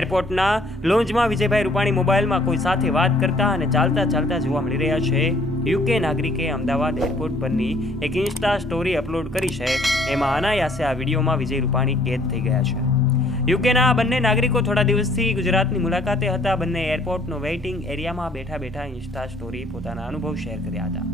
એરપોર્ટના લોન્જમાં વિજયભાઈ રૂપાણી મોબાઈલમાં કોઈ સાથે વાત કરતા અને ચાલતા ચાલતા જોવા મળી રહ્યા છે. યુકે નાગરિકે અમદાવાદ એરપોર્ટ પરની એક ઇન્સ્ટા સ્ટોરી અપલોડ કરી છે. એમાં અનાયાસે આ વિડીયોમાં વિજય રૂપાણી કેદ થઈ ગયા છે. યુકેના આ બંને નાગરિકો થોડા દિવસથી ગુજરાતની મુલાકાતે હતા. બંને એરપોર્ટનો વેઇટિંગ એરિયામાં બેઠા બેઠા ઇન્સ્ટા સ્ટોરી પોતાના અનુભવ શેર કર્યા હતા.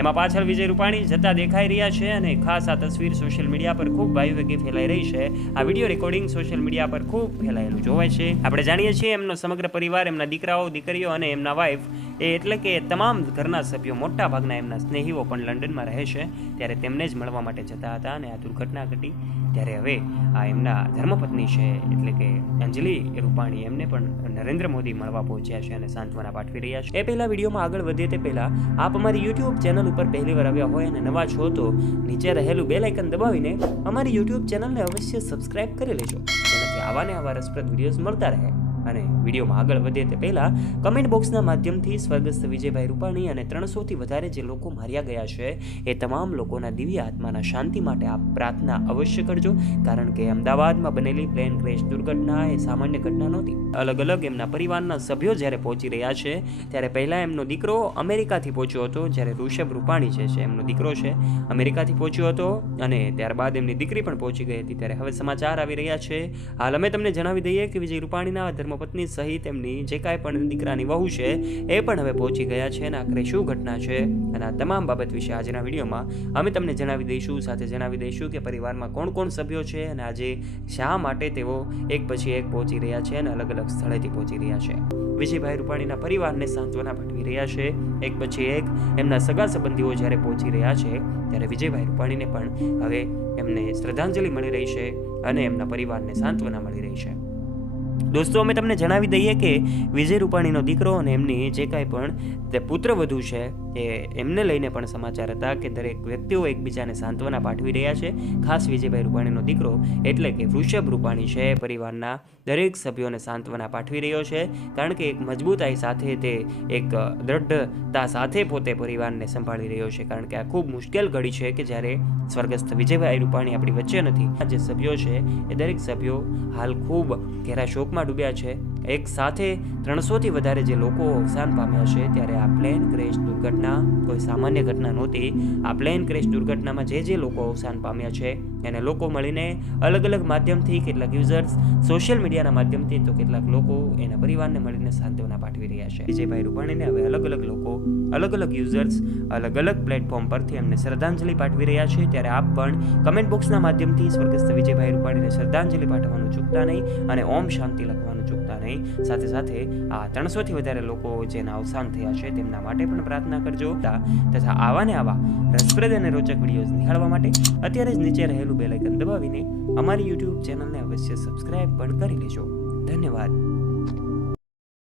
એમાં પાછળ વિજય રૂપાણી જતા દેખાઈ રહ્યા છે અને ખાસ આ તસવીર સોશિયલ મીડિયા પર ખૂબ વાયુવેગે ફેલાઈ રહી છે. આ વિડીયો રેકોર્ડિંગ સોશિયલ મીડિયા પર ખૂબ ફેલાયેલું જોવાય છે. આપણે જાણીએ છીએ એમનો સમગ્ર પરિવાર, એમના દીકરાઓ, દીકરીઓ અને એમના વાઇફ એટલે કે તમામ ઘરના સભ્યો, મોટા ભાગના એમના સ્નેહીઓ પણ લંડનમાં રહે છે. ત્યારે તેમને જ મળવા માટે જતા હતા અને આ દુર્ઘટના ઘટી ત્યારે હવે આ એમના ધર્મપત્ની છે એટલે કે અંજલિ રૂપાણી, એમને પણ નરેન્દ્ર મોદી મળવા પહોંચ્યા છે અને સાંત્વના પાઠવી રહ્યા છે. એ પહેલા વિડીયોમાં આગળ વધીએ તે પહેલા આપ અમારી યુટ્યુબ ચેનલ ઉપર પહેલી વાર આવ્યા હોય અને નવા છો તો નીચે રહેલું બેલ આઇકન દબાવીને અમારી યુટ્યુબ ચેનલને અવશ્ય સબસ્ક્રાઇબ કરી લેજો, જેનાથી આવા ને આવા રસપ્રદ વિડીયોઝ મળતા રહે. અને વિડીયોમાં આગળ વધીએ તે પહેલા કમેન્ટ બોક્સના માધ્યમથી સ્વર્ગસ્થ વિજયભાઈ રૂપાણી અને 300થી વધારે જે લોકો માર્યા ગયા છે એ તમામ લોકોના દિવ્ય આત્માના શાંતિ માટે આપ પ્રાર્થના અવશ્ય કરજો. કારણ કે અમદાવાદમાં બનેલી પ્લેન ક્રેશ દુર્ઘટના એ સામાન્ય ઘટના નહોતી. અલગ અલગ એમના પરિવારના સભ્યો જ્યારે પહોંચી રહ્યા છે ત્યારે પહેલાં એમનો દીકરો અમેરિકાથી પહોંચ્યો હતો. જ્યારે ઋષભ રૂપાણી છે એમનો દીકરો છે અમેરિકાથી પહોંચ્યો હતો અને ત્યારબાદ એમની દીકરી પણ પહોંચી ગઈ હતી. ત્યારે હવે સમાચાર આવી રહ્યા છે. હાલ અમે તમને જણાવી દઈએ કે વિજય રૂપાણીના ધર્મપત્ની સહિત એમની જે કાંઈ પણ દીકરાની વહુ છે એ પણ હવે પહોંચી ગયા છે અને આખરે શું ઘટના છે અને આ તમામ બાબત વિશે આજના વિડીયોમાં અમે તમને જણાવી દઈશું. સાથે જણાવી દઈશું કે પરિવારમાં કોણ કોણ સભ્યો છે અને આજે શા માટે તેઓ એક પછી એક પહોંચી રહ્યા છે અને અલગ અલગ સ્થળેથી પહોંચી રહ્યા છે. વિજયભાઈ રૂપાણીના પરિવારને સાંત્વના પાઠવી રહ્યા છે. એક પછી એક એમના સગા સંબંધીઓ જ્યારે પહોંચી રહ્યા છે ત્યારે વિજયભાઈ રૂપાણીને પણ હવે એમને શ્રદ્ધાંજલિ મળી રહી છે અને એમના પરિવારને સાંત્વના મળી રહી છે. દોસ્તો, અમે તમને જણાવી દઈએ કે વિજય રૂપાણીનો દીકરો અને એમની જે કાંઈ પણ તે પુત્રવધુ છે એ એમને લઈને પણ સમાચાર હતા કે દરેક વ્યક્તિઓ એકબીજાને સાંત્વના પાઠવી રહ્યા છે. ખાસ વિજયભાઈ રૂપાણીનો દીકરો એટલે કે વૃષભ રૂપાણી છે પરિવારના દરેક સભ્યોને સાંત્વના પાઠવી રહ્યો છે. કારણ કે એક મજબૂતાઈ સાથે તે એક દ્રઢતા સાથે પોતે પરિવારને સંભાળી રહ્યો છે. કારણ કે આ ખૂબ મુશ્કેલ ઘડી છે કે જ્યારે સ્વર્ગસ્થ વિજયભાઈ રૂપાણી આપણી વચ્ચે નથી. આ જે સભ્યો છે એ દરેક સભ્યો હાલ ખૂબ ઘેરા શોકમાં ડૂબ્યા છે. એક સાથે 300થી વધારે જે લોકો અવસાન પામ્યા છે. ત્યારે આ પ્લેન ક્રેશ દુર્ઘટના કોઈ સામાન્ય ઘટના નહોતી. આ પ્લેન ક્રેશ દુર્ઘટનામાં જે લોકો અવસાન પામ્યા છે એને લોકો મળીને અલગ અલગ માધ્યમથી, કેટલાક યુઝર્સ સોશિયલ મીડિયાના માધ્યમથી તો કેટલાક લોકો એના પરિવારને મળીને સાંત્વના પાઠવી રહ્યા છે. વિજયભાઈ રૂપાણીને હવે અલગ અલગ લોકો, અલગ અલગ યુઝર્સ અલગ અલગ પ્લેટફોર્મ પરથી એમને શ્રદ્ધાંજલિ પાઠવી રહ્યા છે. ત્યારે આપ પણ કમેન્ટ બોક્સના માધ્યમથી સ્વર્ગસ્થ વિજયભાઈ રૂપાણીને શ્રદ્ધાંજલિ પાઠવવાનું ચૂકતા નહીં અને ઓમ શાંતિ લખવાનું ચૂકતા નહીં. સાથે સાથે આ 300થી વધારે લોકો જેના અવસાન થયા છે તેમના માટે પણ પ્રાર્થના કરજો. તથા આવા ને આવા રસપ્રદ અને રોચક વિડીયોઝ નિહાળવા માટે અત્યારે જ નીચે રહેલું બેલ આઇકન દબાવીને અમારી યુટ્યુબ ચેનલને અવશ્ય સબસ્ક્રાઇબ પણ કરી લેજો. ધન્યવાદ.